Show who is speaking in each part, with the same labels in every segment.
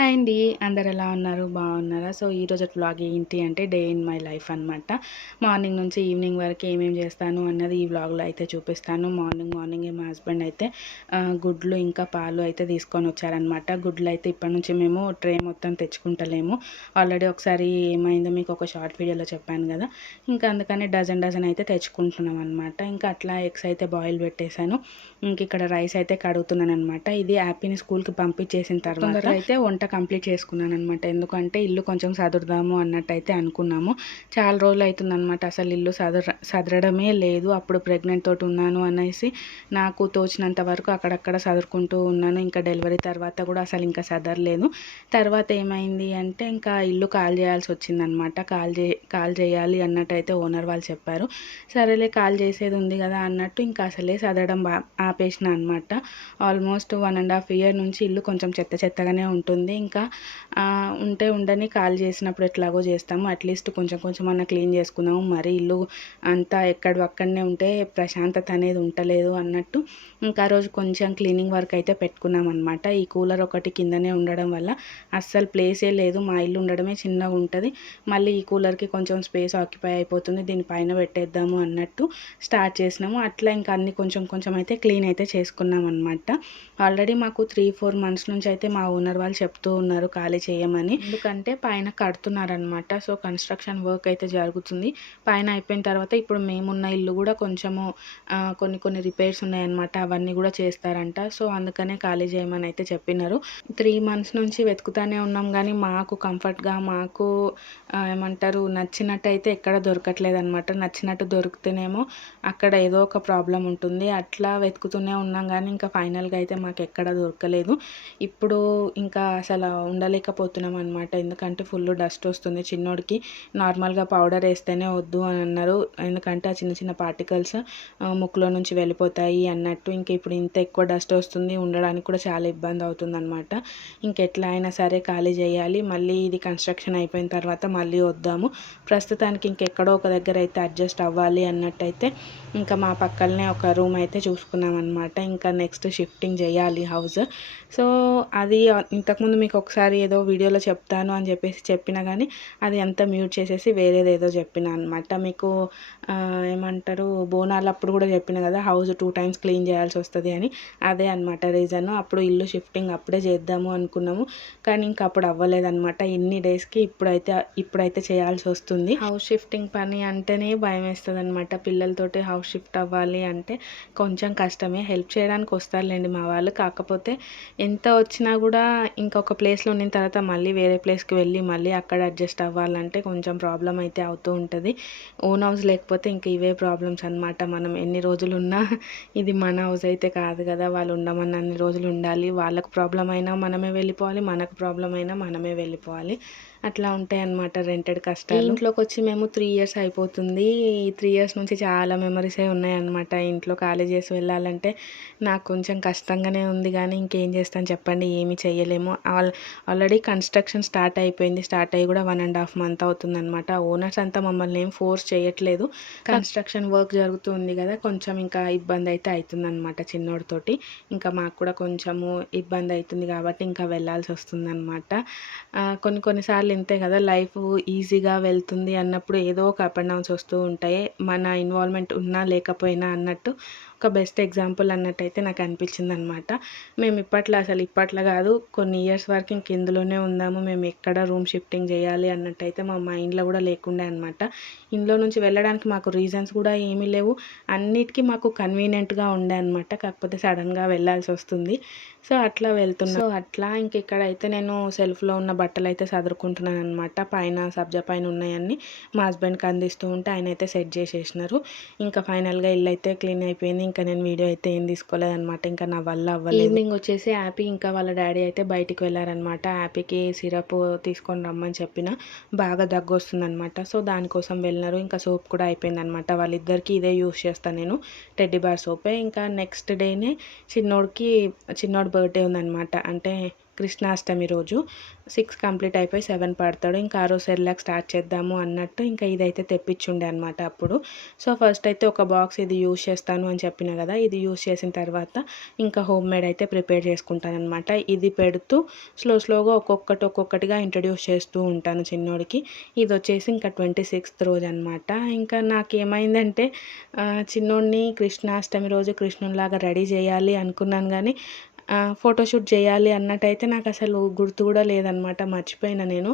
Speaker 1: Hi అండి. అందరు ఎలా ఉన్నారు? బాగున్నారా? సో ఈరోజు వ్లాగ్ ఏంటి అంటే డే ఇన్ మై లైఫ్ అనమాట మార్నింగ్ నుంచి ఈవినింగ్ వరకు ఏమేమి చేస్తాను అన్నది ఈ వ్లాగ్లో అయితే చూపిస్తాను. మార్నింగ్ మార్నింగ్ మా హస్బెండ్ అయితే గుడ్లు ఇంకా పాలు అయితే తీసుకొని వచ్చారనమాట గుడ్లు అయితే ఇప్పటి నుంచి మేము ట్రే మొత్తం తెచ్చుకుంటలేము. ఆల్రెడీ ఒకసారి ఏమైందో మీకు ఒక షార్ట్ వీడియోలో చెప్పాను కదా. ఇంకా అందుకని డజన్ డజన్ అయితే తెచ్చుకుంటున్నాం అనమాట ఇంకా అట్లా ఎగ్స్ అయితే బాయిల్ పెట్టేశాను. ఇంక ఇక్కడ రైస్ అయితే కడుగుతున్నాను అనమాట ఇది హ్యాపీని స్కూల్కి పంపించేసిన తర్వాత అయితే వంట కంప్లీట్ చేసుకున్నాను అనమాట ఎందుకంటే ఇల్లు కొంచెం సదురుదాము అన్నట్టయితే అనుకున్నాము. చాలా రోజులు అవుతుంది అనమాట అసలు ఇల్లు సదర సదరడమే లేదు. అప్పుడు ప్రెగ్నెంట్ తోటి ఉన్నాను అనేసి నాకు తోచినంత వరకు అక్కడక్కడ సదురుకుంటూ ఉన్నాను. ఇంకా డెలివరీ తర్వాత కూడా అసలు ఇంకా సదరలేదు. తర్వాత ఏమైంది అంటే ఇంకా ఇల్లు కాల్ చేయాల్సి వచ్చిందనమాట కాల్ చే కాల్ చేయాలి అన్నట్టు అయితే ఓనర్ వాళ్ళు చెప్పారు. సరేలే కాల్ చేసేది ఉంది కదా అన్నట్టు ఇంకా అసలే సదరడం బా ఆపేసిన అనమాట almost one and half year నుంచి ఇల్లు కొంచెం చెత్త చెత్తగానే ఉంటుంది. ఇంకా ఉంటే ఉండని కాల్ చేసినప్పుడు ఎట్లాగో చేస్తాము. అట్లీస్ట్ కొంచెం కొంచెం అన్న క్లీన్ చేసుకుందాము. మరి ఇల్లు అంతా ఎక్కడ అక్కడనే ఉంటే ప్రశాంతత అనేది ఉండలేదు అన్నట్టు ఇంకా ఆ రోజు కొంచెం క్లీనింగ్ వర్క్ అయితే పెట్టుకున్నాం అనమాట ఈ కూలర్ ఒకటి కిందనే ఉండడం వల్ల అస్సలు ప్లేసే లేదు. మా ఇల్లు ఉండడమే చిన్నగా ఉంటుంది. మళ్ళీ ఈ కూలర్కి కొంచెం స్పేస్ ఆక్యుపై అయిపోతుంది. దీనిపైన పెట్టేద్దాము అన్నట్టు స్టార్ట్ చేసినాము. అట్లా ఇంకా అన్ని కొంచెం కొంచెం అయితే క్లీన్ అయితే చేసుకున్నాం అనమాట ఆల్రెడీ మాకు త్రీ ఫోర్ మంత్స్ నుంచి అయితే మా ఓనర్ వాళ్ళు చెప్తూ ఉన్నారు ఖాళీ చేయమని. ఎందుకంటే పైన కడుతున్నారనమాట సో కన్స్ట్రక్షన్ వర్క్ అయితే జరుగుతుంది. పైన అయిపోయిన తర్వాత ఇప్పుడు మేమున్న ఇల్లు కూడా కొంచెము కొన్ని కొన్ని రిపేర్స్ ఉన్నాయన్నమాట. అవన్నీ కూడా చేస్తారంట. సో అందుకనే ఖాళీ చేయమని అయితే చెప్పినారు. త్రీ మంత్స్ నుంచి వెతుకుతానే ఉన్నాం కానీ మాకు కంఫర్ట్గా మాకు ఏమంటారు నచ్చినట్టు అయితే ఎక్కడ దొరకట్లేదు అనమాట నచ్చినట్టు దొరికితేనేమో అక్కడ ఏదో ఒక ప్రాబ్లం ఉంటుంది. అట్లా వెతుకుతూనే ఉన్నాం కానీ ఇంకా ఫైనల్గా అయితే మాకు ఎక్కడ దొరకలేదు. ఇప్పుడు ఇంకా అసలు ఉండలేకపోతున్నాం అనమాట ఎందుకంటే ఫుల్ డస్ట్ వస్తుంది చిన్నోడికి. నార్మల్గా పౌడర్ వేస్తేనే వద్దు అని అన్నారు. ఎందుకంటే ఆ చిన్న చిన్న పార్టికల్స్ ముక్కులో నుంచి వెళ్ళిపోతాయి అన్నట్టు. ఇంకా ఇప్పుడు ఇంత ఎక్కువ డస్ట్ వస్తుంది ఉండడానికి కూడా చాలా ఇబ్బంది అవుతుంది అనమాట ఇంకెట్లా అయినా సరే ఖాళీ చేయాలి. మళ్ళీ ఇది కన్స్ట్రక్షన్ అయిపోయిన తర్వాత మళ్ళీ వద్దాము. ప్రస్తుతానికి ఇంకెక్కడో ఒక దగ్గర అయితే అడ్జస్ట్ అవ్వాలి అన్నట్టయితే ఇంకా మా పక్కనే ఒక రూమ్ అయితే చూసుకున్నాం అనమాట ఇంకా నెక్స్ట్ షిఫ్టింగ్ చేయాలి హౌస్ సో అది ఇంతకుముందు మీకు ఒకసారి ఏదో వీడియోలో చెప్తాను అని చెప్పేసి చెప్పినా కానీ అది అంతా మ్యూట్ చేసేసి వేరేది ఏదో చెప్పిన అనమాట మీకు ఏమంటారు బోనాలు అప్పుడు కూడా చెప్పిన కదా హౌస్ టూ టైమ్స్ క్లీన్ చేయాల్సి వస్తుంది అని. అదే అనమాట రీజన్. అప్పుడు ఇల్లు షిఫ్టింగ్ అప్పుడే చేద్దాము అనుకున్నాము. కానీ ఇంకా అప్పుడు అవ్వలేదన్నమాట ఇన్ని డేస్కి ఇప్పుడైతే ఇప్పుడైతే చేయాల్సి వస్తుంది. హౌస్ షిఫ్టింగ్ పని అంటేనే భయం వేస్తుంది అనమాట పిల్లలతోటి హౌస్ షిఫ్ట్ అవ్వాలి అంటే కొంచెం కష్టమే. హెల్ప్ చేయడానికి వస్తారులేండి మా వాళ్ళు. కాకపోతే ఎంత వచ్చినా కూడా ఇంకొక ప్లేస్లో ఉన్న తర్వాత మళ్ళీ వేరే ప్లేస్కి వెళ్ళి మళ్ళీ అక్కడ అడ్జస్ట్ అవ్వాలంటే కొంచెం ప్రాబ్లం అయితే అవుతూ ఉంటుంది. ఓన్ హౌస్ లేకపోతే ఇంక ఇవే ప్రాబ్లమ్స్ అన్నమాట. మనం ఎన్ని రోజులు ఉన్నా ఇది మన హౌస్ అయితే కాదు కదా. వాళ్ళు ఉండమన్న అన్ని రోజులు ఉండాలి. వాళ్ళకు ప్రాబ్లం అయినా మనమే వెళ్ళిపోవాలి. మనకు ప్రాబ్లం అయినా మనమే వెళ్ళిపోవాలి. అట్లా ఉంటాయి అన్నమాట రెంటెడ్ కష్టాలు. ఇంట్లోకి వచ్చి మేము త్రీ ఇయర్స్ అయిపోతుంది. ఈ త్రీ ఇయర్స్ నుంచి చాలా మెమరీసే ఉన్నాయన్నమాట ఇంట్లో ఖాళీ చేసి వెళ్ళాలంటే నాకు కొంచెం కష్టంగానే ఉంది కానీ ఇంకేం చేస్తాను చెప్పండి? ఏమీ చేయలేము ఆల్ ఆల్రెడీ కన్స్ట్రక్షన్ స్టార్ట్ అయిపోయింది. స్టార్ట్ అయ్యి కూడా వన్ అండ్ హాఫ్ మంత్ అవుతుందన్నమాట. ఓనర్స్ అంతా మమ్మల్ని ఏం ఫోర్స్ చేయట్లేదు. కన్స్ట్రక్షన్ వర్క్ జరుగుతుంది కదా కొంచెం ఇంకా ఇబ్బంది అయితే అవుతుందన్నమాట చిన్నోడితోటి. ఇంకా మాకు కూడా కొంచెము ఇబ్బంది అవుతుంది కాబట్టి ఇంకా వెళ్ళాల్సి వస్తుందన్నమాట. కొన్ని కొన్నిసార్లు ఇంతే కదా లైఫ్ ఈజీగా వెళ్తుంది అన్నప్పుడు ఏదో ఒక అప్ అండ్ డౌన్స్ వస్తూ ఉంటాయి. మన ఇన్వాల్వ్మెంట్ ఉన్నా లేకపోయినా అన్నట్టు ఒక బెస్ట్ ఎగ్జాంపుల్ అన్నట్టయితే నాకు అనిపించింది అనమాట మేము ఇప్పట్లో అసలు ఇప్పట్లో కాదు కొన్ని ఇయర్స్ వరకు ఇంక ఇందులోనే ఉందాము మేము ఎక్కడ రూమ్ షిఫ్టింగ్ చేయాలి అన్నట్టయితే మా మైండ్లో కూడా లేకుండే అనమాట. ఇంట్లో నుంచి వెళ్ళడానికి మాకు రీజన్స్ కూడా ఏమీ లేవు అన్నిటికీ మాకు కన్వీనియంట్గా ఉండే అనమాట. కాకపోతే సడన్గా వెళ్ళాల్సి వస్తుంది. సో అట్లా వెళ్తున్నా. సో అట్లా ఇంక ఇక్కడైతే నేను సెల్ఫ్లో ఉన్న బట్టలు అయితే సదురుకుంటున్నాను అనమాట పైన సబ్జా పైన ఉన్నాయన్నీ మా హస్బెండ్కి అందిస్తూ ఉంటే ఆయన అయితే సెట్ చేసేసినారు. ఇంకా ఫైనల్గా ఇల్లు అయితే క్లీన్ అయిపోయింది. ఇంకా నేను వీడియో అయితే ఏం తీసుకోలేదన్నమాట ఇంకా నా వల్ల అవ్వలేదు. ఈవినింగ్ వచ్చేసి హ్యాపీ ఇంకా వాళ్ళ డాడీ అయితే బయటికి వెళ్ళారనమాట. హ్యాపీకి సిరప్ తీసుకొని రమ్మని చెప్పిన బాగా దగ్గు వస్తుందనమాట. సో దానికోసం వెళ్ళినారు. ఇంకా సోప్ కూడా అయిపోయింది అనమాట వాళ్ళిద్దరికీ ఇదే యూస్ చేస్తాను నేను. టెడ్డీ బార్ సోపే. ఇంకా నెక్స్ట్ డేనే చిన్నోడికి చిన్నోడు బర్త్డే ఉందన్నమాట. అంటే కృష్ణాష్టమి రోజు. సిక్స్ కంప్లీట్ అయిపోయి సెవెన్ పడతాడు. ఇంకా ఆ రోజు సెర్లాక్ స్టార్ట్ చేద్దాము అన్నట్టు ఇంకా ఇదైతే తెప్పించుండే అనమాట అప్పుడు. సో ఫస్ట్ అయితే ఒక బాక్స్ ఇది యూజ్ చేస్తాను అని చెప్పిన కదా ఇది యూస్ చేసిన తర్వాత ఇంకా హోమ్ మేడ్ అయితే ప్రిపేర్ చేసుకుంటాను అనమాట ఇది పెడుతూ స్లో స్లోగా ఒక్కొక్కటి ఒక్కొక్కటిగా ఇంట్రడ్యూస్ చేస్తూ ఉంటాను చిన్నోడికి. ఇది వచ్చేసి ఇంకా ట్వంటీ సిక్స్త్ రోజు అనమాట ఇంకా నాకేమైందంటే చిన్నోడిని కృష్ణాష్టమి రోజు కృష్ణునిలాగా రెడీ చేయాలి అనుకున్నాను కానీ ఫోటోషూట్ చేయాలి అన్నట్టయితే నాకు అసలు గుర్తు కూడా లేదనమాట మర్చిపోయిన నేను.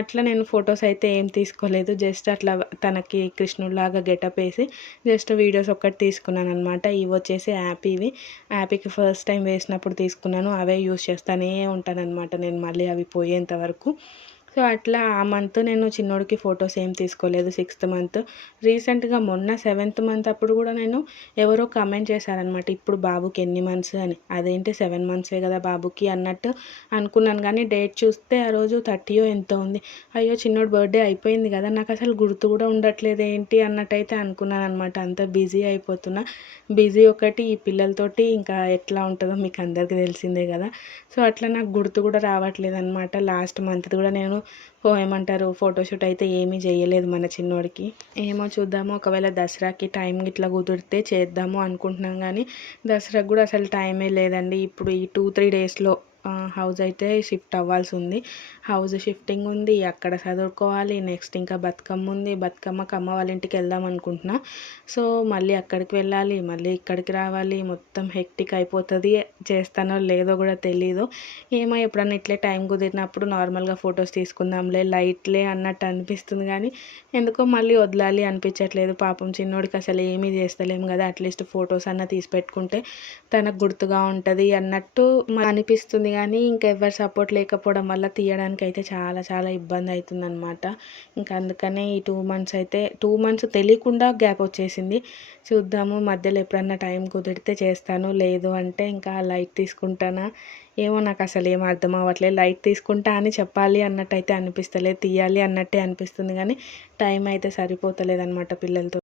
Speaker 1: అట్లా నేను ఫొటోస్ అయితే ఏం తీసుకోలేదు. జస్ట్ అట్లా తనకి కృష్ణుడిలాగా గెటప్ వేసి జస్ట్ వీడియోస్ ఒక్కటి తీసుకున్నాను అనమాట ఇవి వచ్చేసి యాప్ ఇవి. యాప్కి ఫస్ట్ టైం వేసినప్పుడు తీసుకున్నాను. అవే యూస్ చేస్తానే ఉంటానన్నమాట నేను మళ్ళీ అవి పోయేంత వరకు. సో అట్లా ఆ మంత్ నేను చిన్నోడికి ఫొటోస్ ఏం తీసుకోలేదు సిక్స్త్ మంత్. రీసెంట్గా మొన్న సెవెంత్ మంత్ అప్పుడు కూడా నేను ఎవరో కమెంట్ చేశారనమాట ఇప్పుడు బాబుకి ఎన్ని మంత్స్ అని. అదేంటి సెవెన్ మంత్సే కదా బాబుకి అన్నట్టు అనుకున్నాను కానీ డేట్ చూస్తే ఆ రోజు థర్టీయో ఎంతో ఉంది. అయ్యో చిన్నోడు బర్త్డే అయిపోయింది కదా నాకు అసలు గుర్తు కూడా ఉండట్లేదు ఏంటి అన్నట్టయితే అనుకున్నాను అనమాట అంత బిజీ అయిపోతున్నా. బిజీ ఒకటి ఈ పిల్లలతోటి ఇంకా ఎట్లా ఉంటుందో మీకు అందరికీ తెలిసిందే కదా. సో అట్లా నాకు గుర్తు కూడా రావట్లేదు అనమాట లాస్ట్ మంత్ కూడా నేను ఏమంటారు ఫోటోషూట్ అయితే ఏమీ చేయలేదు మన చిన్నోడికి. ఏమో చూద్దాము ఒకవేళ దసరాకి టైం ఇట్లా కుదిరితే చేద్దాము అనుకుంటున్నాం కానీ దసరాకు కూడా అసలు టైమే లేదండి. ఇప్పుడు ఈ టూ త్రీ డేస్లో హౌస్ అయితే షిఫ్ట్ అవ్వాల్సి ఉంది హౌస్ షిఫ్టింగ్ ఉంది అక్కడ చదువుకోవాలి నెక్స్ట్ ఇంకా బతుకమ్మ ఉంది. బతుకమ్మకి అమ్మ వాళ్ళ ఇంటికి వెళ్దాం అనుకుంటున్నా. సో మళ్ళీ అక్కడికి వెళ్ళాలి మళ్ళీ ఇక్కడికి రావాలి. మొత్తం హెక్టిక్ అయిపోతుంది. చేస్తానో లేదో కూడా తెలీదు. ఏమో ఎప్పుడన్నా ఇట్లే టైం కుదిరినప్పుడు నార్మల్గా ఫొటోస్ తీసుకుందాంలే లైట్లే అన్నట్టు అనిపిస్తుంది కానీ ఎందుకో మళ్ళీ వదలాలి అనిపించట్లేదు. పాపం చిన్నోడికి అసలు ఏమీ చేస్తలేము కదా అట్లీస్ట్ ఫొటోస్ అన్న తీసి పెట్టుకుంటే తనకు గుర్తుగా ఉంటుంది అన్నట్టు అనిపిస్తుంది కానీ ఇంకా ఇంకెవరు సపోర్ట్ లేకపోవడం వల్ల తీయడానికి అయితే చాలా చాలా ఇబ్బంది అవుతుంది అనమాట ఇంకా అందుకనే ఈ టూ మంత్స్ అయితే టూ మంత్స్ తెలియకుండా గ్యాప్ వచ్చేసింది. చూద్దాము మధ్యలో ఎప్పుడన్నా టైం కుదిరితే చేస్తాను. లేదు అంటే ఇంకా లైట్ తీసుకుంటానా? ఏమో నాకు అసలు ఏం అర్థం అవ్వట్లేదు. లైట్ తీసుకుంటా అని చెప్పాలి అన్నట్టు అయితే అనిపిస్తలేదు. తీయాలి అన్నట్టే అనిపిస్తుంది కానీ టైం అయితే సరిపోతలేదు అనమాట పిల్లలతో.